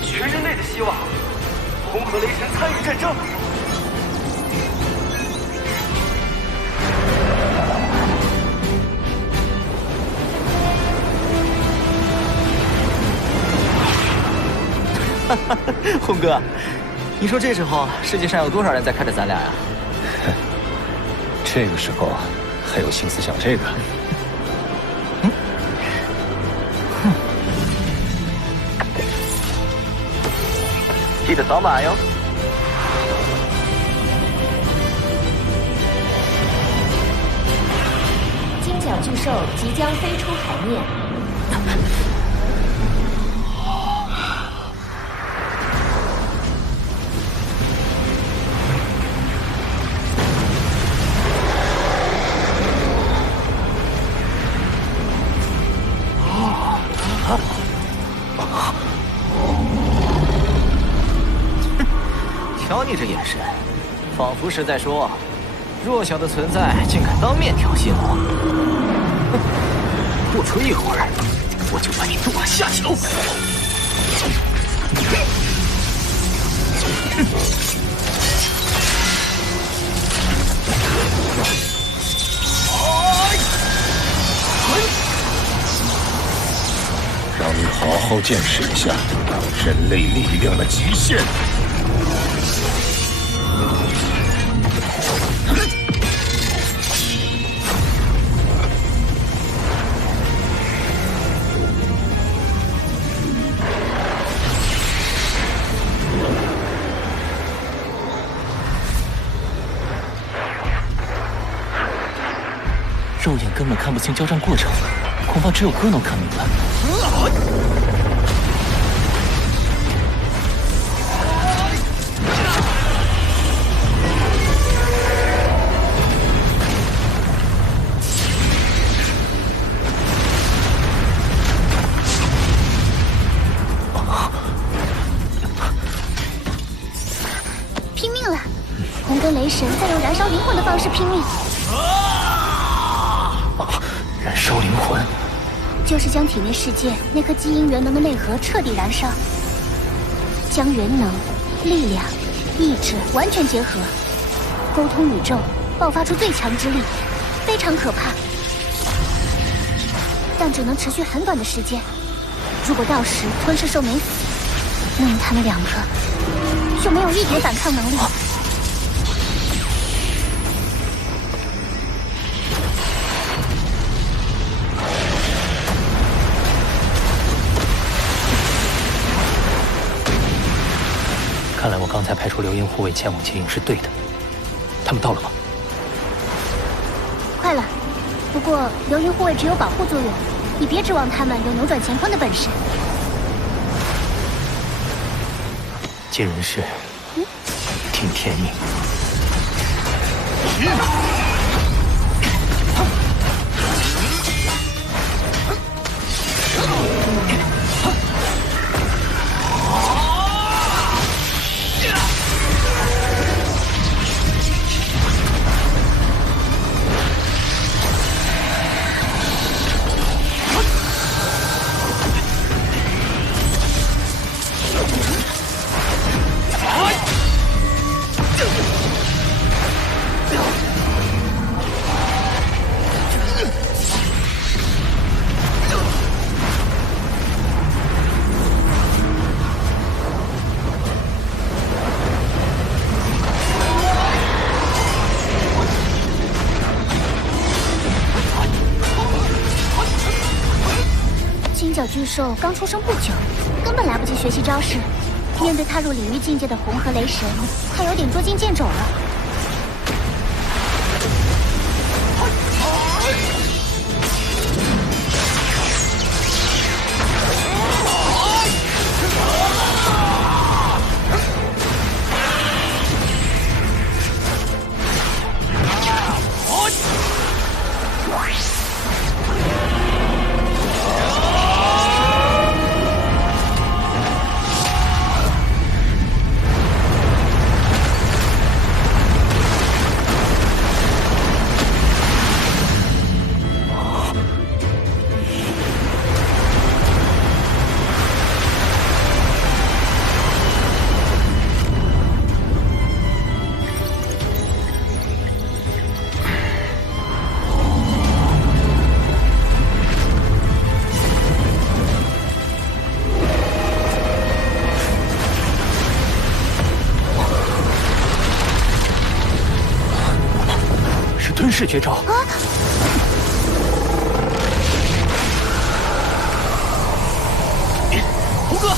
全人类的希望，红河雷神参与战争。红哥，你说这时候世界上有多少人在看着咱俩呀？这个时候还有心思想这个？记得扫码哟。金角巨兽即将飞出海面。瞧你这眼神，仿佛是在说，弱小的存在竟敢当面挑衅我。不出一会儿，我就把你剁个下脚。让你好好见识一下人类力量的极限。肉眼根本看不清交战过程，恐怕只有哥能看明白。拼命了！红跟雷神在用燃烧灵魂的方式拼命。燃烧灵魂，就是将体内世界那颗基因元能的内核彻底燃烧，将元能、力量、意志完全结合，沟通宇宙，爆发出最强之力，非常可怕。但只能持续很短的时间。如果到时吞噬兽没死，那么他们两个就没有一点反抗能力。看来我刚才派出流萤护卫前往接应是对的。他们到了吗？快了，不过流萤护卫只有保护作用，你别指望他们有扭转乾坤的本事。尽人事，听天命。金角巨兽刚出生不久，根本来不及学习招式。面对踏入领域境界的红河雷神，他有点捉襟见肘了。世绝招。红哥，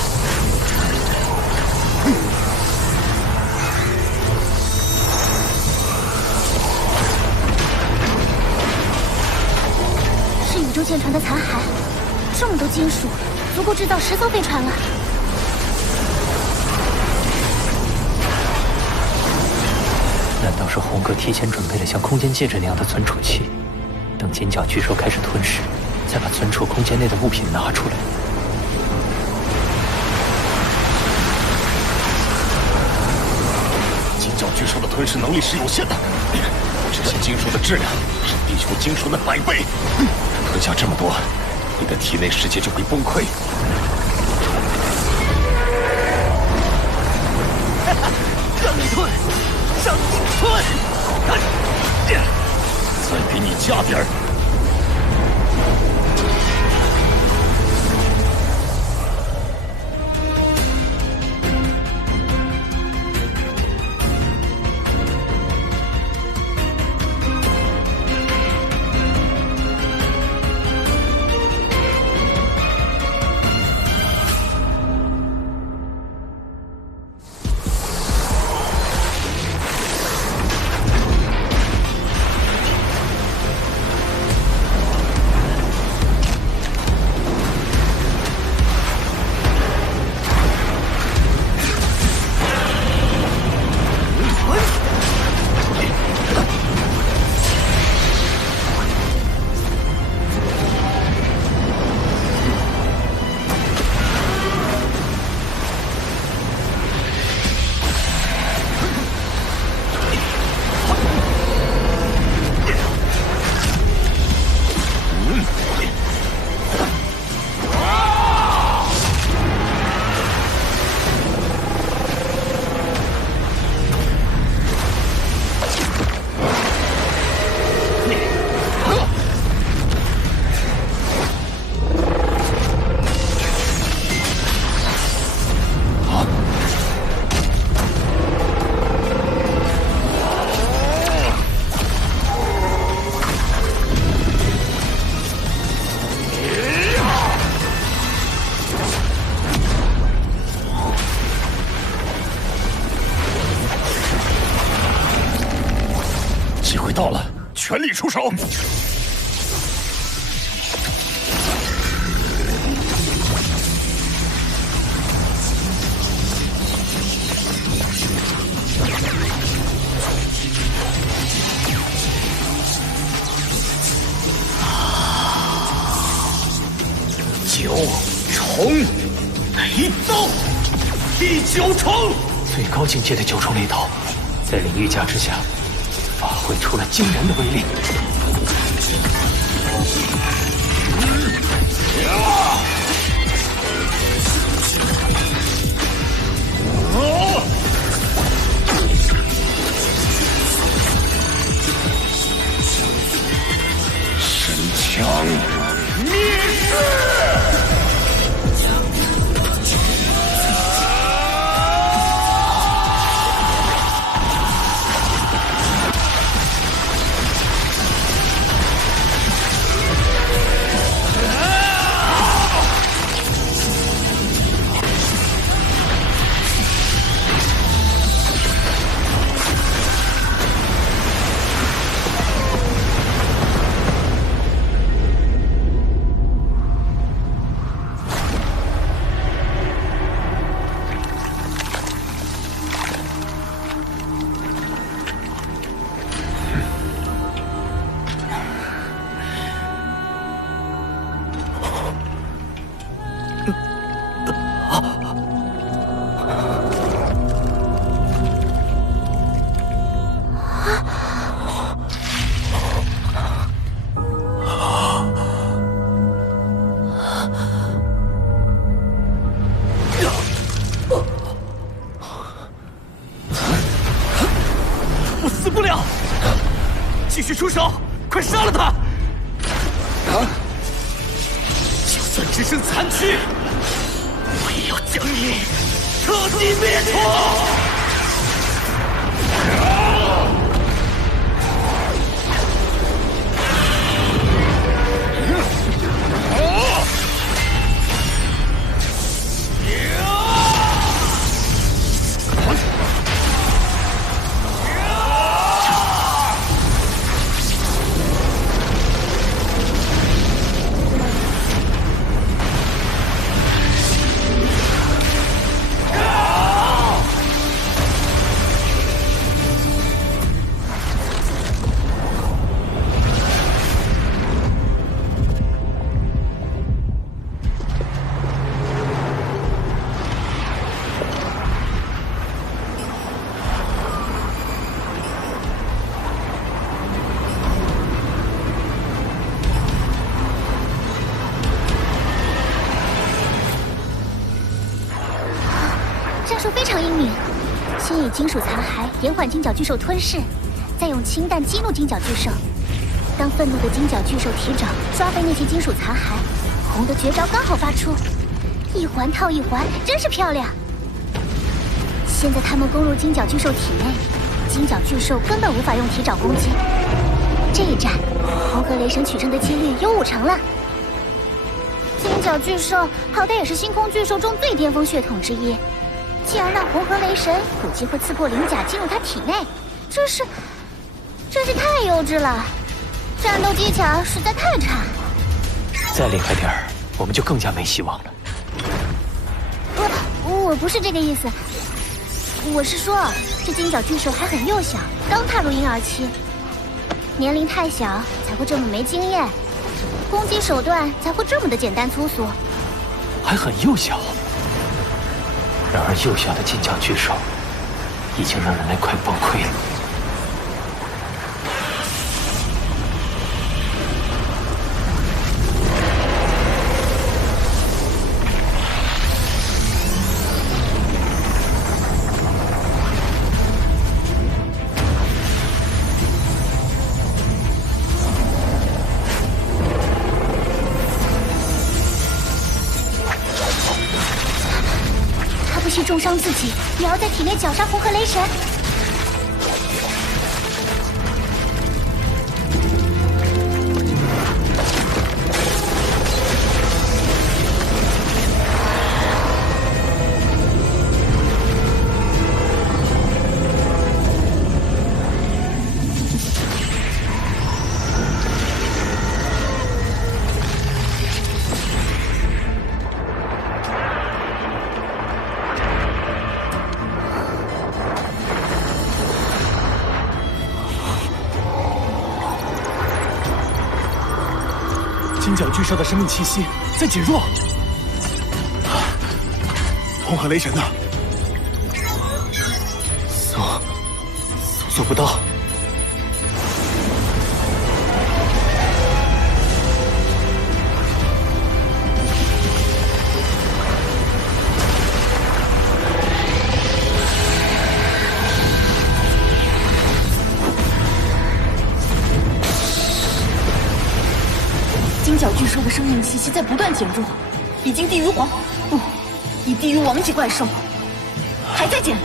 是宇宙舰船的残骸，这么多金属，足够制造10艘飞船了。难道是红哥提前准备了像空间戒指那样的存储器，等金角巨兽开始吞噬，再把存储空间内的物品拿出来？金角巨兽的吞噬能力是有限的，这些金属的质量是地球金属的100倍，吞下这么多，你的体内世界就会崩溃。让你吞，让你吞，再给你加点儿。机会到了，全力出手！九重雷刀，第9重，最高境界的9重雷刀，在领域加持下，发挥出了惊人的威力。神枪灭世！继续出手，快杀了他！啊！就算只剩残躯，我也要将你彻底灭除！术非常英明，先以金属残骸延缓金角巨兽吞噬，再用氢弹激怒金角巨兽。当愤怒的金角巨兽体长抓飞那些金属残骸，红的绝招刚好发出，一环套一环，真是漂亮。现在他们攻入金角巨兽体内，金角巨兽根本无法用体爪攻击。这一战，红河雷神取胜的几率有50%了。金角巨兽好歹也是星空巨兽中最巅峰血统之一，竟然让红河雷神有机会刺破鳞甲进入他体内，真是太幼稚了，战斗技巧实在太差。再厉害点儿，我们就更加没希望了。我不是这个意思，我是说这金角巨兽还很幼小，刚踏入婴儿期，年龄太小才会这么没经验，攻击手段才会这么的简单粗俗。还很幼小，然而幼小的金角巨兽已经让人类快崩溃了。重伤自己，也要在体内绞杀红河雷神。金角巨兽的生命气息在减弱，红河雷神呢？搜索不到。金角巨兽的生命气息在不断减弱，已经低于不，已低于王级怪兽，还在减。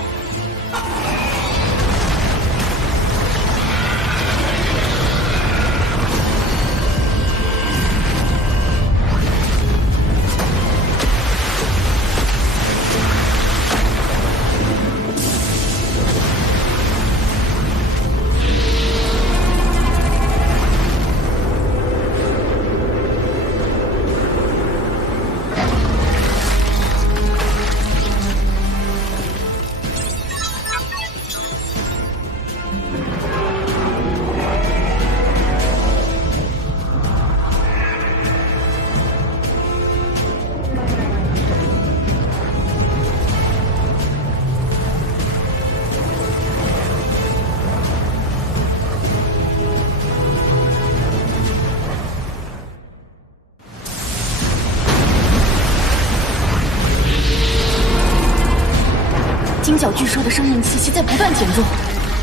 金角巨兽的生命气息在不断减弱，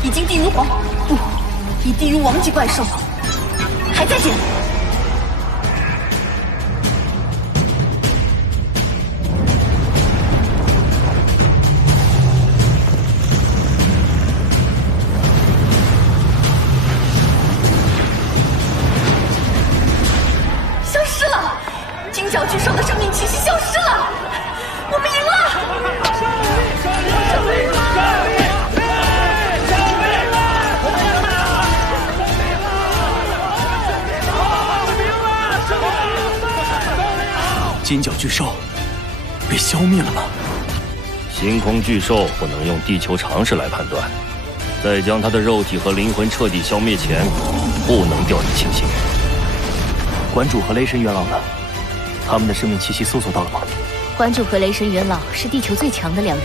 已经低于已低于王级怪兽，还在减。消失了，金角巨兽的生命气息消失了，我们赢了！金角巨兽被消灭了吗？星空巨兽不能用地球常识来判断，在将它的肉体和灵魂彻底消灭前，不能掉以轻心。馆主和雷神元老呢？他们的生命气息搜索到了吗？馆主和雷神元老是地球最强的2人，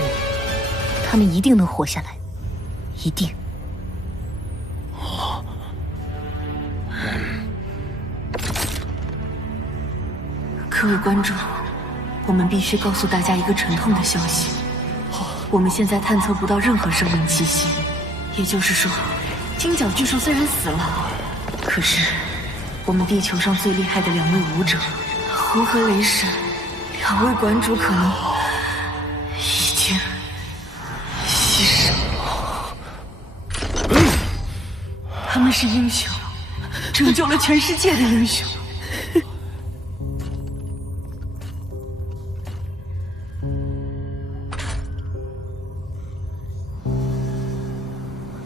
他们一定能活下来，一定。各位观众，我们必须告诉大家一个沉痛的消息：我们现在探测不到任何生命气息，也就是说，金角巨兽虽然死了，可是我们地球上最厉害的2位武者，红和雷神2位馆主可能已经牺牲了。他们是英雄，拯救了全世界的英雄。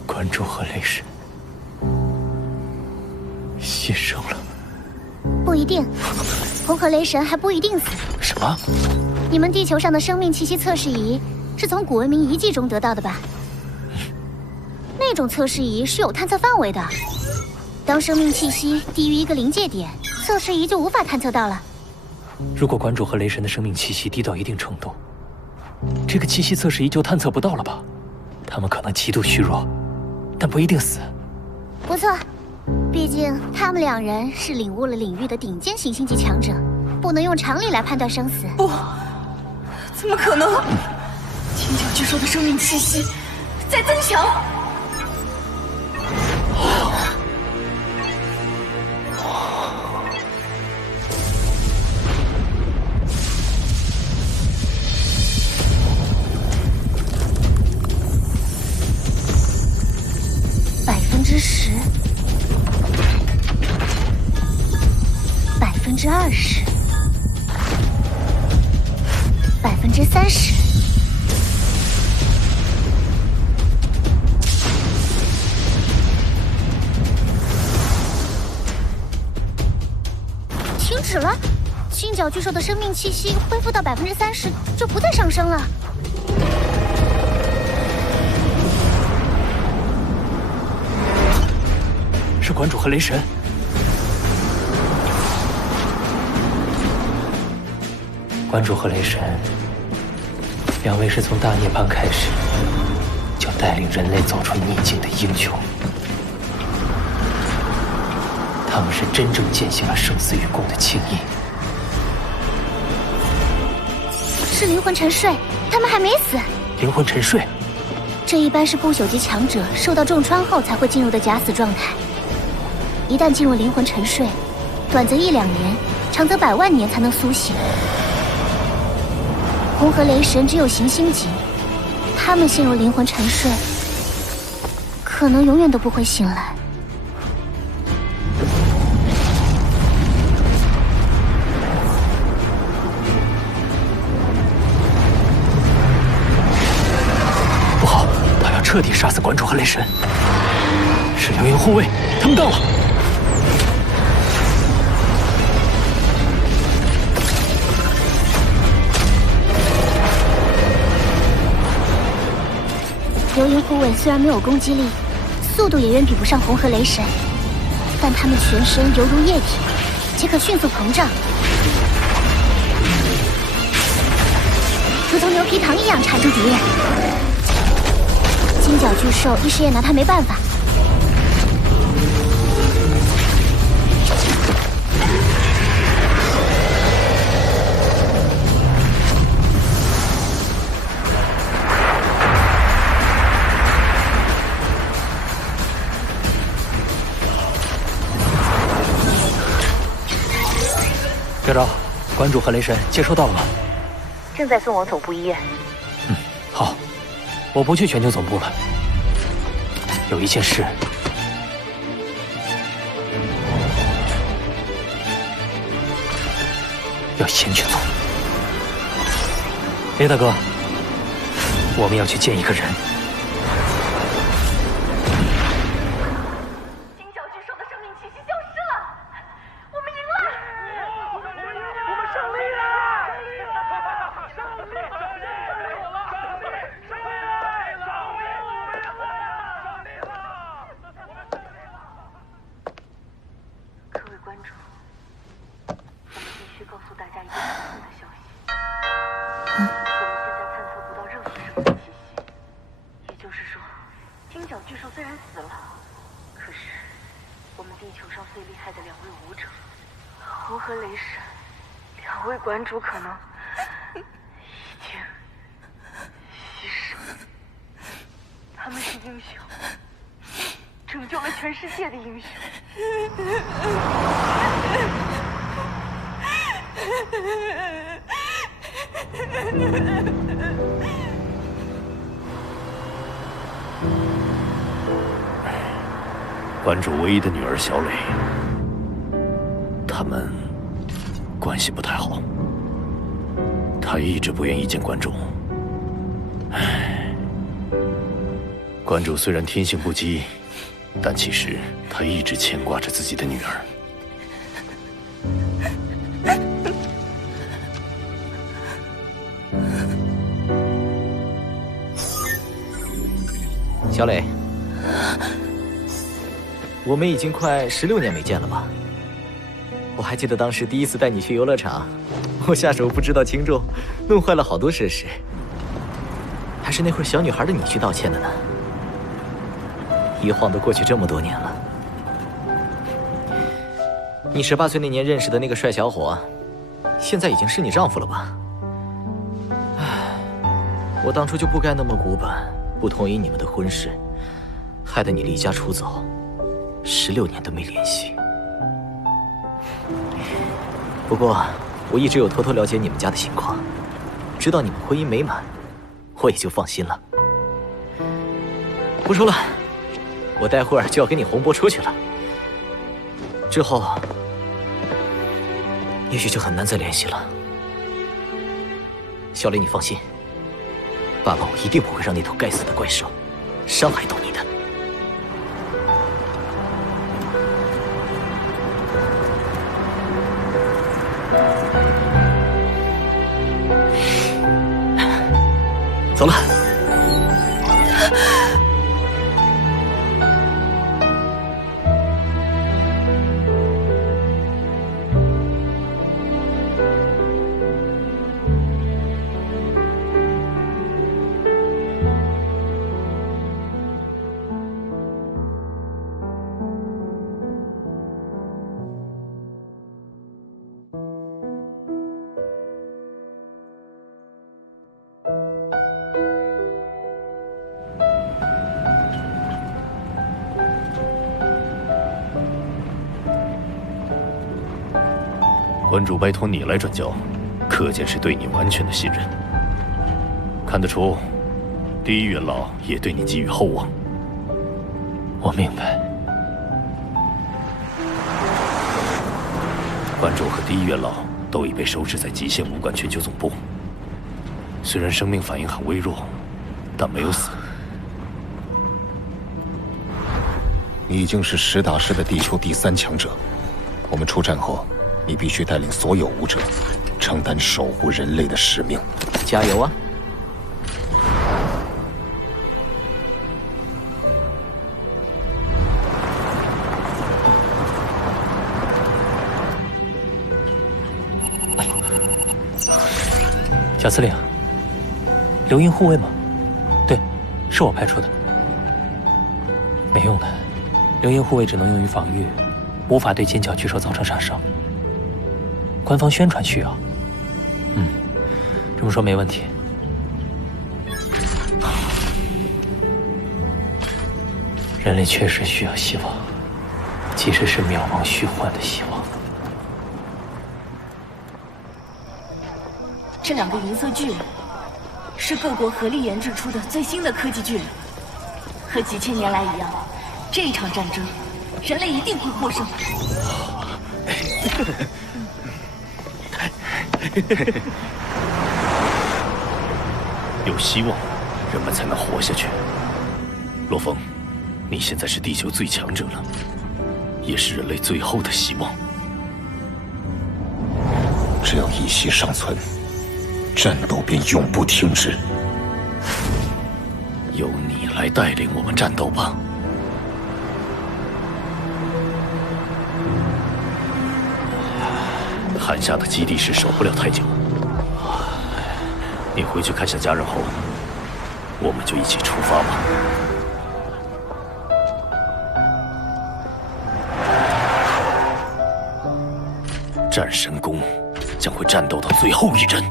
馆主和雷神牺牲了。不一定，红河雷神还不一定死。什么？你们地球上的生命气息测试仪是从古文明遗迹中得到的吧？那种测试仪是有探测范围的，当生命气息低于一个临界点，测试仪就无法探测到了。如果馆主和雷神的生命气息低到一定程度，这个气息测试仪就探测不到了吧？他们可能极度虚弱，但不一定死。不错，毕竟他们2人是领悟了领域的顶尖行星级强者，不能用常理来判断生死。不，怎么可能？金角巨兽的生命气息在增强。10%、20%、30%。停止了，金角巨兽的生命气息恢复到30%，就不再上升了。是馆主和雷神。馆主和雷神2位是从大涅槃开始就带领人类走出逆境的英雄，他们是真正践行了生死与共的情谊。是灵魂沉睡，他们还没死。灵魂沉睡，这一般是不朽级强者受到重创后才会进入的假死状态。一旦进入灵魂沉睡，短则1-2年，长则100万年才能苏醒。红河雷神只有行星级，他们陷入灵魂沉睡，可能永远都不会醒来。不好，他要彻底杀死馆主和雷神。是流萤护卫，他们到了。流萤护卫虽然没有攻击力，速度也远比不上红河雷神，但他们全身犹如液体，且可迅速膨胀，如同牛皮糖一样缠住敌人。金角巨兽一时也拿他没办法。校长，馆主和雷神接收到了吗？正在送往总部医院。好，我不去全球总部了。有一件事要先去做。雷大哥，我们要去见一个人。金角巨兽的生命气息消失了，我们赢了！我们胜利了！各位观众，我们必须告诉大家一个严重的消息。我们现在探测不到任何生命气息，也就是说，金角巨兽虽然死了，可是我们地球上最厉害的2位武者，红和雷神2位馆主可能已经牺牲。英雄，拯救了全世界的英雄。馆主唯一的女儿小磊，他们关系不太好。她一直不愿意见馆主。唉，馆主虽然天性不羁，但其实他一直牵挂着自己的女儿。小磊，我们已经快16年没见了吧？我还记得当时第一次带你去游乐场，我下手不知道轻重，弄坏了好多设施，还是那会儿小女孩的你去道歉的呢。一晃都过去这么多年了。你18岁那年认识的那个帅小伙，现在已经是你丈夫了吧？唉，我当初就不该那么古板，不同意你们的婚事，害得你离家出走，16年都没联系。不过，我一直有偷偷了解你们家的情况，知道你们婚姻美满，我也就放心了。不说了，我待会儿就要跟你洪博出去了，之后也许就很难再联系了。小磊，你放心，爸爸我一定不会让那头该死的怪兽伤害到你的。走了。馆主拜托你来转交，可见是对你完全的信任。看得出，第一元老也对你寄予厚望。我明白。馆主和第一元老都已被收治在极限武馆全球总部，虽然生命反应很微弱，但没有死。你已经是10打10的地球第3强者。我们出战后，你必须带领所有武者，承担守护人类的使命。加油啊！贾司令，流萤护卫吗？对，是我派出的。没用的，流萤护卫只能用于防御，无法对尖角巨兽造成杀伤。官方宣传需要。这么说没问题。人类确实需要希望，即使是渺茫虚幻的希望。这2个银色巨人是各国合力研制出的最新的科技巨人，和几千年来一样，这一场战争，人类一定会获胜。有希望，人们才能活下去。洛风，你现在是地球最强者了，也是人类最后的希望。只要一息尚存，战斗便永不停止。由你来带领我们战斗吧。韩夏的基地是守不了太久，你回去看下家人后，我们就一起出发吧。战神宫将会战斗到最后一人。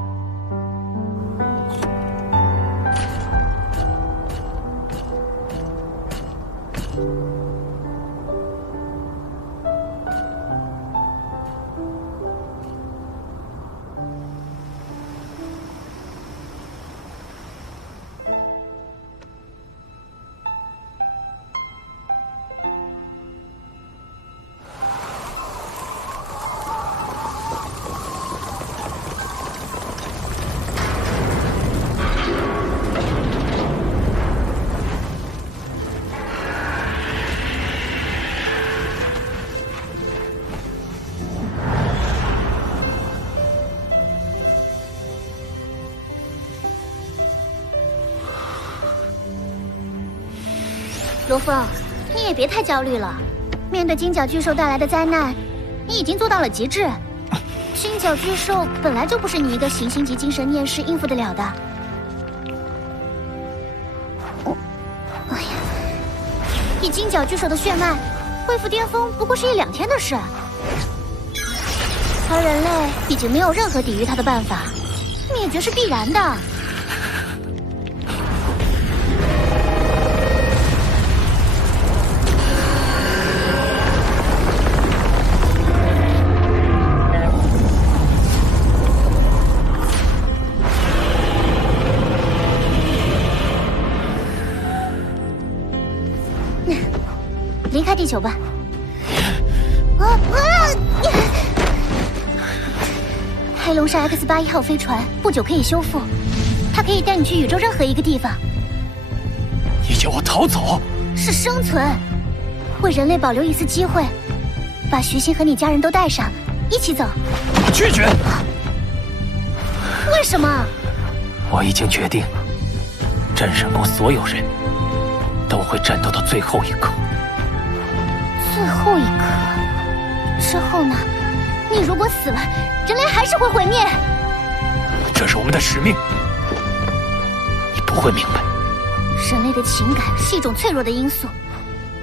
罗峰，你也别太焦虑了。面对金角巨兽带来的灾难，你已经做到了极致。金角巨兽本来就不是你一个行星级精神念师应付得了的。哎呀，以金角巨兽的血脉，恢复巅峰不过是1-2天的事。而人类已经没有任何抵御它的办法，灭绝是必然的。离开地球吧。黑龙山 X81号飞船不久可以修复，它可以带你去宇宙任何一个地方。你叫我逃走？是生存，为人类保留一丝机会，把徐星和你家人都带上，一起走。我拒绝。为什么？我已经决定，战神宫所有人都会战斗到最后一刻。最后一刻之后呢？你如果死了，人类还是会毁灭。这是我们的使命，你不会明白。人类的情感是一种脆弱的因素，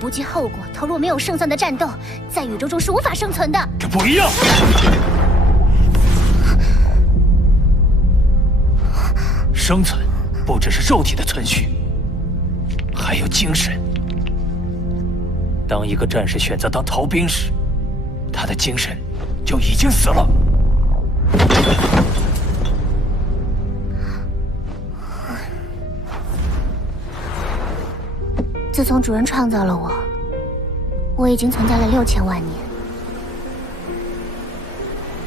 不计后果投入没有胜算的战斗，在宇宙中是无法生存的。这不一样。生存不只是肉体的存续，还有精神。当一个战士选择当逃兵时，他的精神就已经死了。自从主人创造了我，我已经存在了6000万年。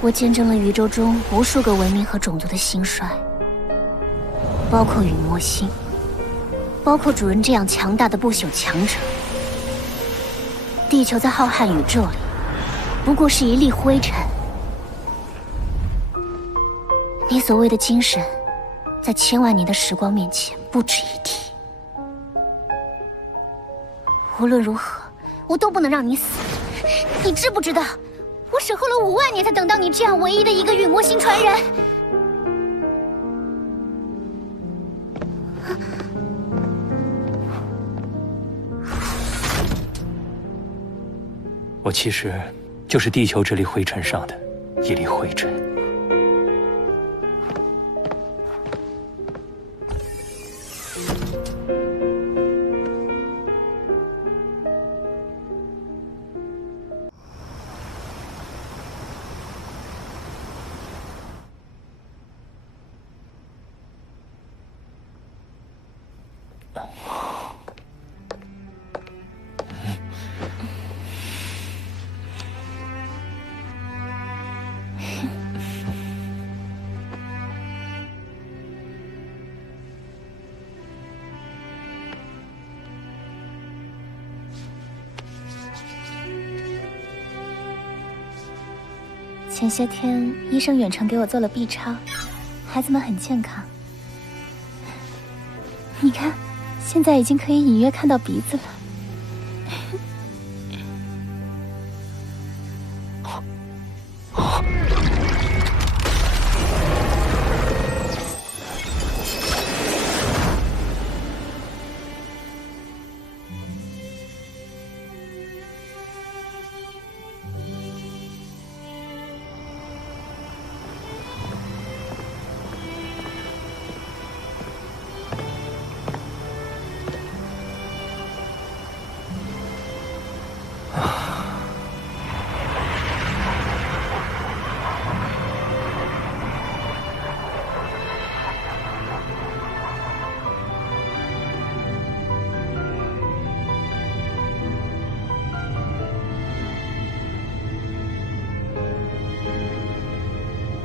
我见证了宇宙中无数个文明和种族的兴衰，包括陨魔星，包括主人这样强大的不朽强者。地球在浩瀚宇宙里，不过是一粒灰尘。你所谓的精神，在千万年的时光面前不值一提。无论如何，我都不能让你死。你知不知道，我守候了5万年才等到你这样唯一的一个陨魔星传人。我其实就是地球这粒灰尘上的一粒灰尘。前些天医生远程给我做了 B 超，孩子们很健康。你看，现在已经可以隐约看到鼻子了。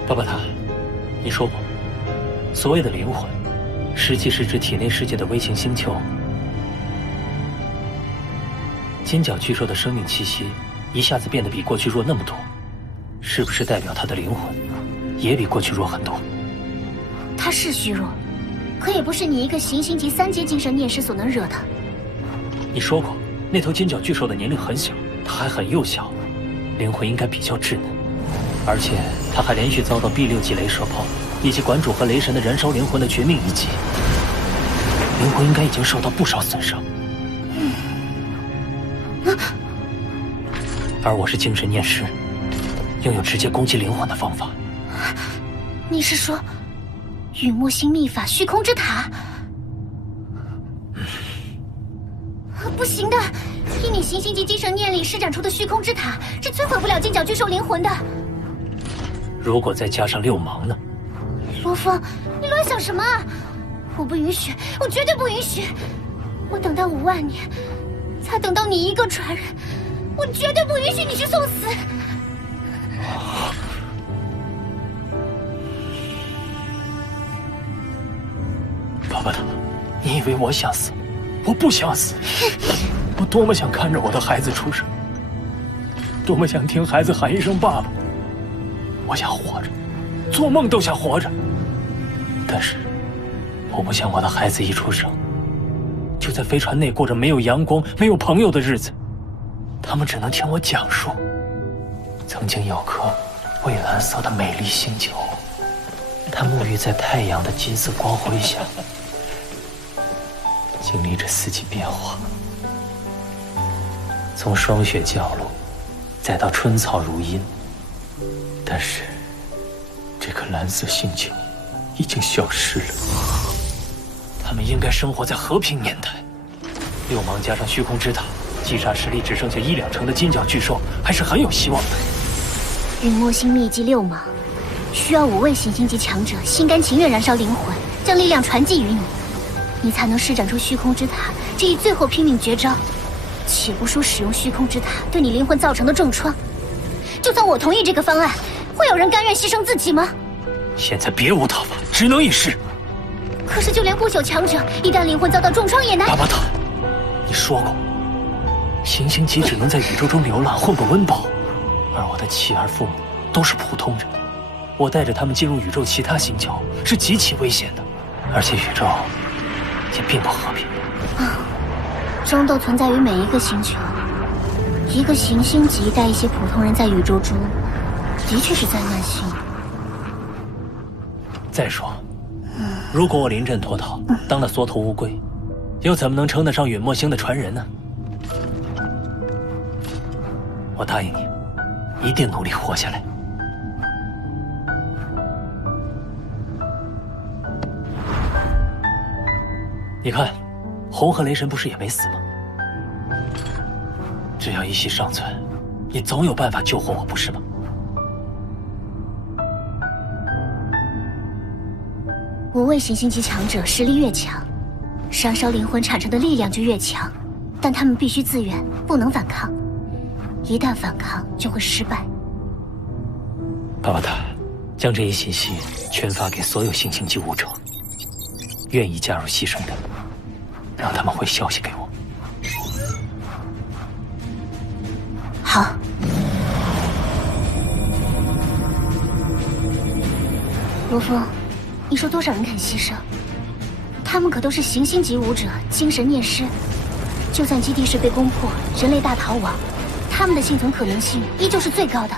巴巴塔，你说过，所谓的灵魂，实际是指体内世界的微型星球。金角巨兽的生命气息一下子变得比过去弱那么多，是不是代表它的灵魂也比过去弱很多？它是虚弱，可也不是你一个行星级3阶精神念师所能惹的。你说过，那头尖角巨兽的年龄很小，它还很幼小，灵魂应该比较稚嫩，而且它还连续遭到 B6级雷射炮以及馆主和雷神的燃烧灵魂的绝命一击，灵魂应该已经受到不少损伤。而我是精神念师，拥有直接攻击灵魂的方法。你是说，陨墨星秘法虚空之塔？不行的，以你行星级精神念力施展出的虚空之塔是摧毁不了金角巨兽灵魂的。如果再加上六芒呢？罗峰，你乱想什么啊？我不允许，我绝对不允许！我等待5万年，才等到你一个传人，我绝对不允许你去送死！巴巴塔，你以为我想死？我不想死，我多么想看着我的孩子出生，多么想听孩子喊一声爸爸。我想活着，做梦都想活着。但是，我不想我的孩子一出生，就在飞船内过着没有阳光、没有朋友的日子。他们只能听我讲述，曾经有颗蔚蓝色的美丽星球，它沐浴在太阳的金色光辉下，经历着四季变化，从霜雪降落，再到春草如茵。但是，这颗蓝色星球已经消失了。他们应该生活在和平年代。六芒加上虚空之塔，击杀实力只剩下1、2成的金角巨兽，还是很有希望的。陨墨星秘技6芒，需要5位行星级强者心甘情愿燃烧灵魂，将力量传递于你，你才能施展出虚空之塔这一最后拼命绝招。且不说使用虚空之塔对你灵魂造成的重创，就算我同意这个方案，会有人甘愿牺牲自己吗？现在别无他法，只能一试。可是就连不朽强者，一旦灵魂遭到重创也难。巴巴塔，你说过，行星级只能在宇宙中流浪，混个温饱，而我的妻儿父母都是普通人，我带着他们进入宇宙其他星球是极其危险的，而且宇宙也并不和平。争斗存在于每一个星球，一个行星级带一些普通人在宇宙中，的确是灾难性。再说，如果我临阵脱逃，当了缩头乌龟，又怎么能称得上陨墨星的传人呢？我答应你，一定努力活下来。你看，红河雷神不是也没死吗？只要一息尚存，你总有办法救活我，不是吗？五位行星级强者实力越强，燃烧灵魂产生的力量就越强，但他们必须自愿，不能反抗。一旦反抗，就会失败。巴巴塔，将这一信息全发给所有行星级武者，愿意加入牺牲的，让他们回消息给我。好。罗峰，你说多少人肯牺牲？他们可都是行星级武者，精神念师。就算基地室被攻破，人类大逃亡，他们的幸存可能性依旧是最高的。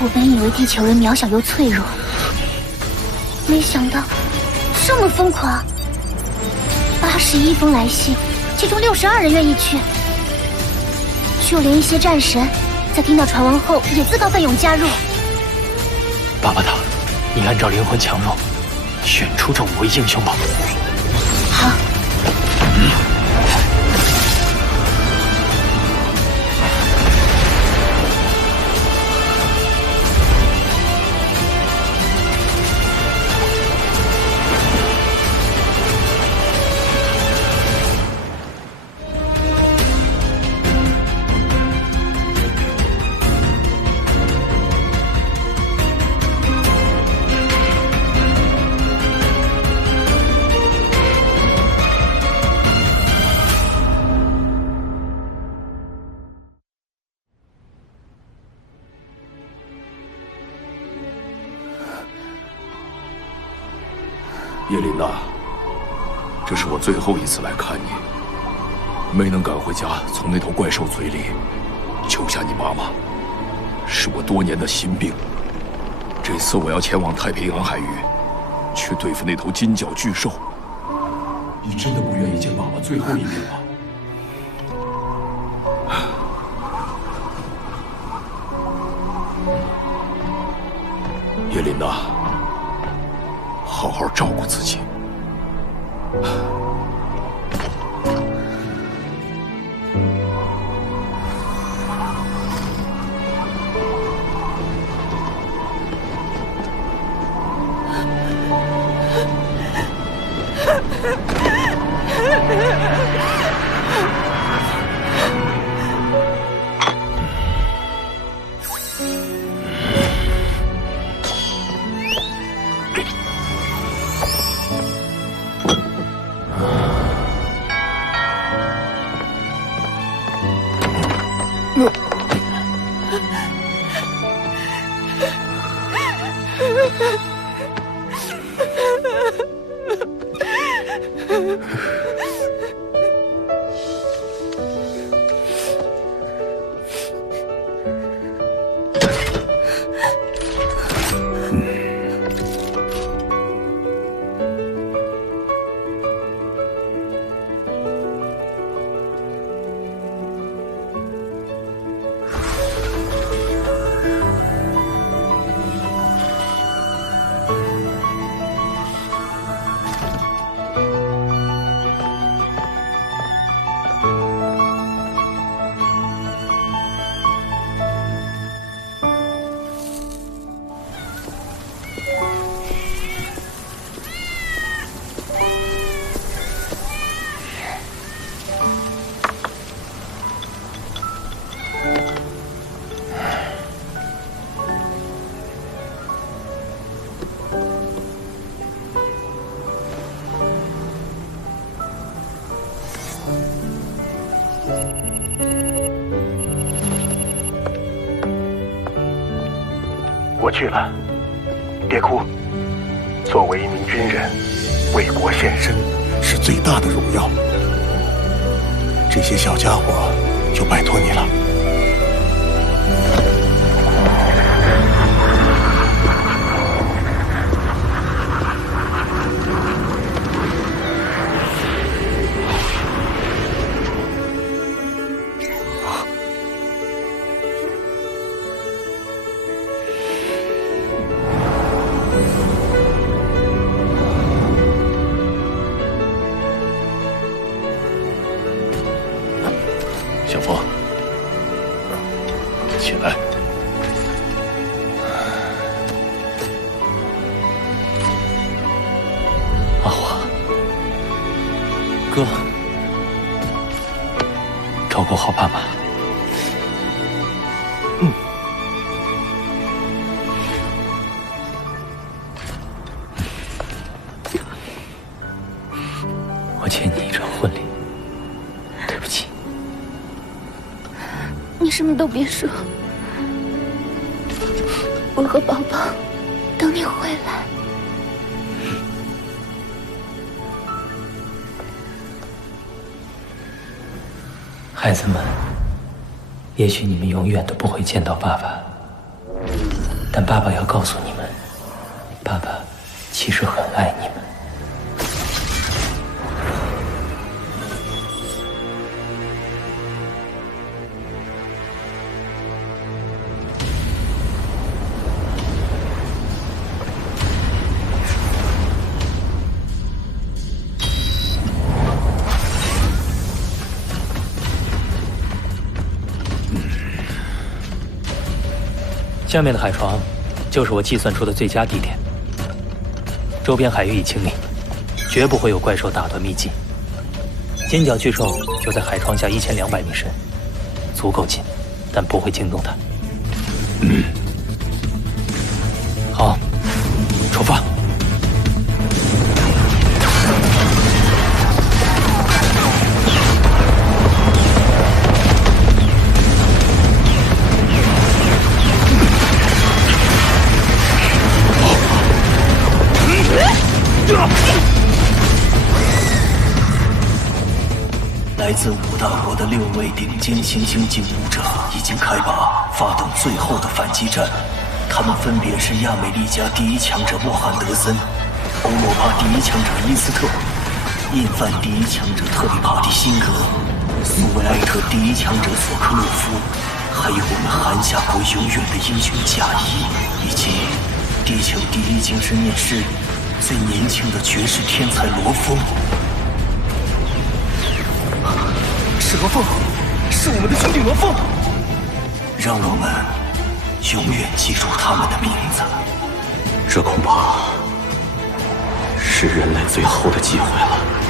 我本以为地球人渺小又脆弱，没想到这么疯狂。81封来信，其中62人愿意去，就连一些战神在听到传闻后也自告奋勇加入。巴巴塔，你按照灵魂强弱，选出这5位英雄吧。好。叶琳娜，这是我最后一次来看你，没能赶回家，从那头怪兽嘴里救下你妈妈，是我多年的心病。这次我要前往太平洋海域，去对付那头金角巨兽。你真的不愿意见妈妈最后一面吗？叶琳娜，好好照顾自己。我去了，别哭。作为一名军人，为国献身是最大的荣耀。这些小家伙就拜托你了。小风，起来。阿华，哥，照顾好爸妈。我欠你一场婚礼，对不起。你什么都别说，我和宝宝等你回来。孩子们，也许你们永远都不会见到爸爸。但爸爸要告诉你们，爸爸其实很爱你们。下面的海床，就是我计算出的最佳地点。周边海域已清理，绝不会有怪兽打断秘境。金角巨兽就在海床下1200米深，足够近，但不会惊动它。好，出发。来自5大国的6位顶尖行星警务者已经开拔，发动最后的反击战。他们分别是亚美利加第1强者莫罕德森、欧罗巴第1强者伊斯特、印犯第1强者特里帕蒂辛格、苏维埃特第1强者索科洛夫，还有我们韩夏国永远的英雄贾谊，以及地球第1精神面试最年轻的绝世天才罗峰。是罗峰，是我们的兄弟罗峰。让我们永远记住他们的名字。这恐怕是人类最后的机会了。